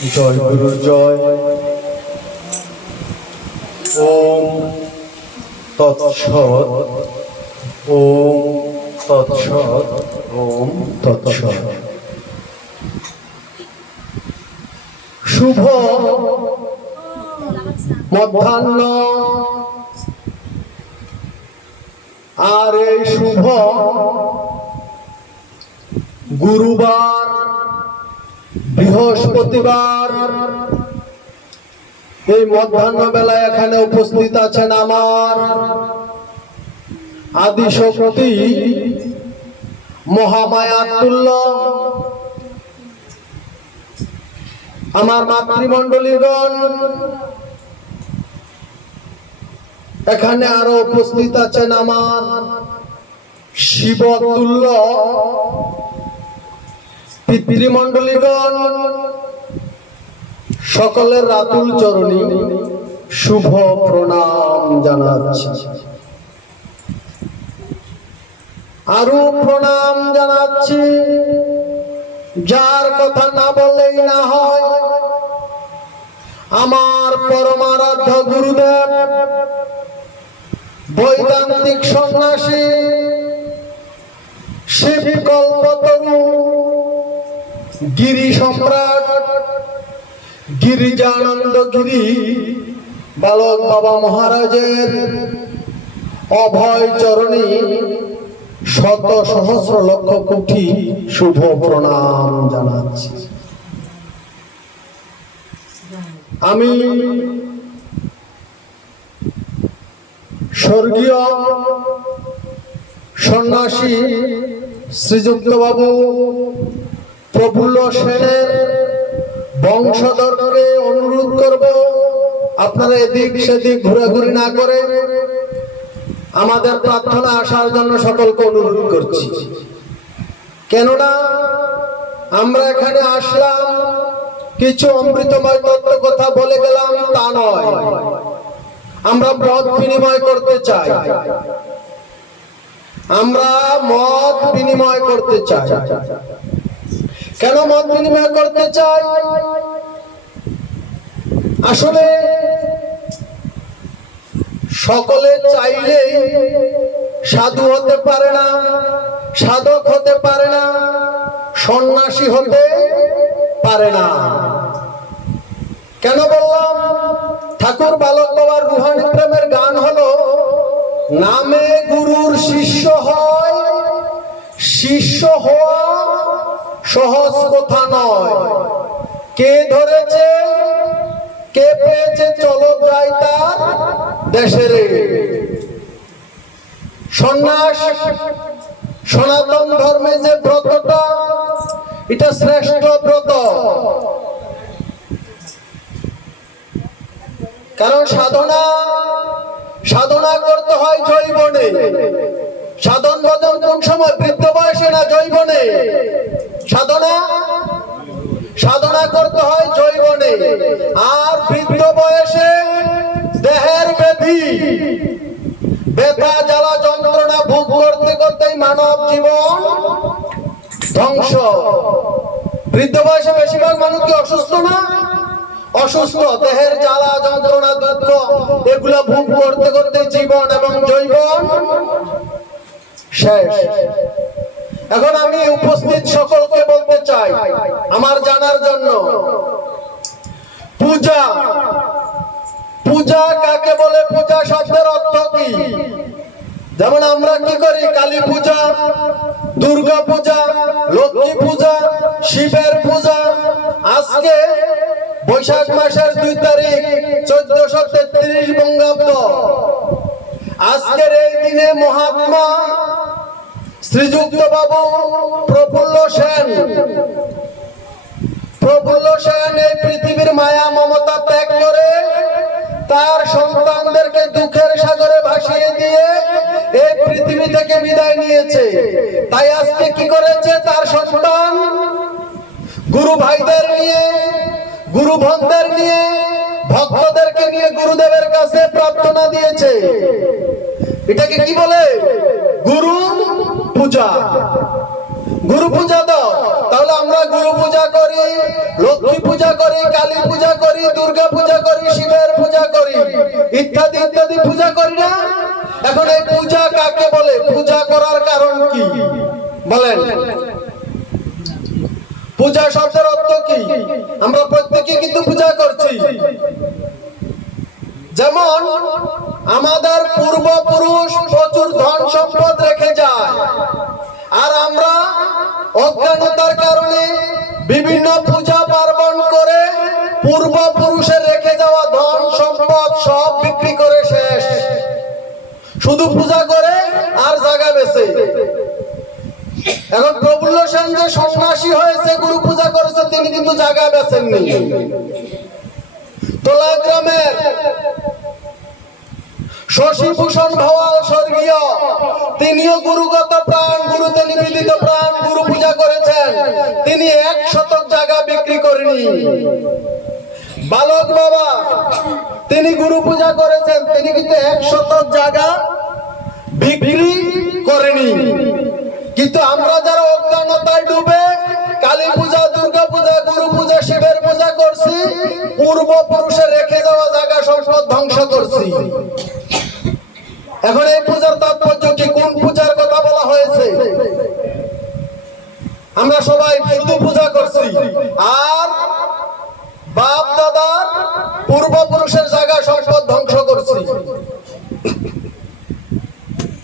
জয় গুরু জয়। ওম তৎসৎ, ওম তৎসৎ, ওম তৎসৎ। শুভ মধ্যাহ্ন। আর এই শুভ গুরুবার, বৃহস্পতিবার, এই মধ্যাহ্ন বেলায় এখানে উপস্থিত আছেন আমার আদি শক্তি মহামায়াতুল্য আমার মাতৃমণ্ডলীগণ। এখানে আরো উপস্থিত আছেন আমার শিবতুল্য পিতৃমণ্ডলীগণ। সকলের রাতুল চরণী শুভ প্রণাম জানাচ্ছি। আরো প্রণাম জানাচ্ছি যার কথা না বললেই না হয়, আমার পরমারাধ্য গুরুদেব বৈদান্তিক সন্ন্যাসী শিব কল্পতরু গিরি সম্রাট গিরিজানন্দ গিরি বালক বাবা মহারাজের অভয় চরণী শত সহস্র লক্ষ কোটি শুভ প্রণাম জানাচ্ছি। আমি স্বর্গীয় সন্ন্যাসী শ্রীযুক্ত বাবু প্রফুল্ল সেনের বংশধরকে অনুরোধ করব, আপনারা এদিক সেদিক ঘোরাঘুরি না করে আমাদের প্রার্থনা আসার জন্য সকলকে অনুরোধ করছি। কেননা আমরা এখানে আসলাম কিছু অমৃতময় তত্ত্ব কথা বলে গেলাম তা নয়, আমরা মত বিনিময় করতে চাই। আমরা মত বিনিময় করতে চাই। কেন মত বিনিময় করতে চাই? আসলে সকলে চাইলেই সাধু হতে পারে না, সাধক হতে পারে না, সন্ন্যাসী হতে পারে না। কেন বললাম? ঠাকুর বালক বাবার রুহানি প্রেমের গান হলো, নামে গুরুর শিষ্য হয়, শিষ্য হওয়া সহজ কথা নয়। কে ধরেছে, কে পেয়েছে, চলো যাই তার দেশের। সন্ন্যাস সনাতন ধর্মে যে ব্রতটা, এটা শ্রেষ্ঠ ব্রত। কারণ সাধনা করতে হয় জৈবনে। সাধন ভজন কোন সময়? বৃদ্ধ বয়সে না, জৈবনে। সাধনা করতে হয় জৈবনে। আর বৃদ্ধ বয়সে দেহের ব্যাধি, ব্যথা, জ্বালা, যন্ত্রণা ভোগ করতে করতেই মানব জীবন ধ্বংস। বৃদ্ধ বয়সে বেশিরভাগ মানুষ কি অসুস্থ না? অসুস্থ। দেহের জ্বালা, যন্ত্রণা, দুঃখ এগুলো ভোগ করতে করতে জীবন এবং জৈবন শেষ। এখন আমি উপস্থিত সকলকে বলতে চাই আমার জানার জন্য, পূজা, পূজা কাকে বলে? পূজা শব্দের অর্থ কি? যেমন আমরা কি করি? কালী পূজা, দুর্গা পূজা, লক্ষ্মী পূজা, শিবের পূজা। আজকে বৈশাখ মাসের 2 তারিখ 1433 বঙ্গাব্দ। আজকের এই দিনে মহাত্মা শ্রীযুক্ত বাবু প্রফুল্ল সেন এই পৃথিবীর মায়া মমতা ত্যাগ করে তার সন্তানদেরকে দুঃখের সাগরে ভাসিয়ে দিয়ে এই পৃথিবী থেকে বিদায় নিয়েছে। তাই আজকে কি করেছে? তার সন্তান গুরু ভাইদের নিয়ে, গুরু ভক্তদের নিয়ে, ভক্তদেরকে নিয়ে গুরুদেবের কাছে প্রার্থনা দিয়েছে। এটাকে কি বলে? গুরু পূজা। গুরু পূজা দাও। তাহলে আমরা গুরু পূজা করি, লক্ষ্মী পূজা করি, কালী পূজা করি, দুর্গা পূজা করি, শিবের পূজা করি, ইত্যাদি ইত্যাদি পূজা করি না? এখন এই পূজা কাকে বলে? পূজা করার কারণ কি বলেন? পূজা শব্দের অর্থ কি? আমরা প্রত্যেকে কিন্তু পূজা করছি। যেমন আমাদের পূর্বপুরুষ প্রচুর ধন সম্পদ রেখে যায়, আর আমরা অজ্ঞানতার কারণে বিভিন্ন পূজা পার্বণ করে পূর্বপুরুষের রেখে যাওয়া ধন সম্পদ সব বিক্রি করে শেষ, শুধু পূজা করে আর জায়গা বেচে। এখন প্রফুল্ল সেন যে সন্ন্যাসী হয়েছে, গুরু পূজা করেছে, তিনি কিন্তু জায়গা বেচেননি। তোলা গ্রামের শশীভূষণ ভাওয়াল স্বর্গীয়, তিনিও গুরুগত প্রাণ, গুরুতে নিবেদিত প্রাণ, গুরু পূজা করেছেন। তিনি 1 শতক জায়গা বিক্রি করেনি। বালক বাবা তিনি গুরু পূজা করেছেন, তিনি কিন্তু 1 শতক জায়গা বিক্রি করেনি। কিন্তু আমরা যারা অজ্ঞানতায় ডুবে কালী পূজা, দুর্গা পূজা, গুরু পূজা, শিবের পূজা করছি, পূর্বপুরুষের রেখে যাওয়া জায়গা সম্পদ ধ্বংস করছি। এখন এই পূজার তাৎপর্য কি? কোন পূজার কথা বলা হয়েছে? আমরা সবাই শুধু পূজা করছি, আর বাপ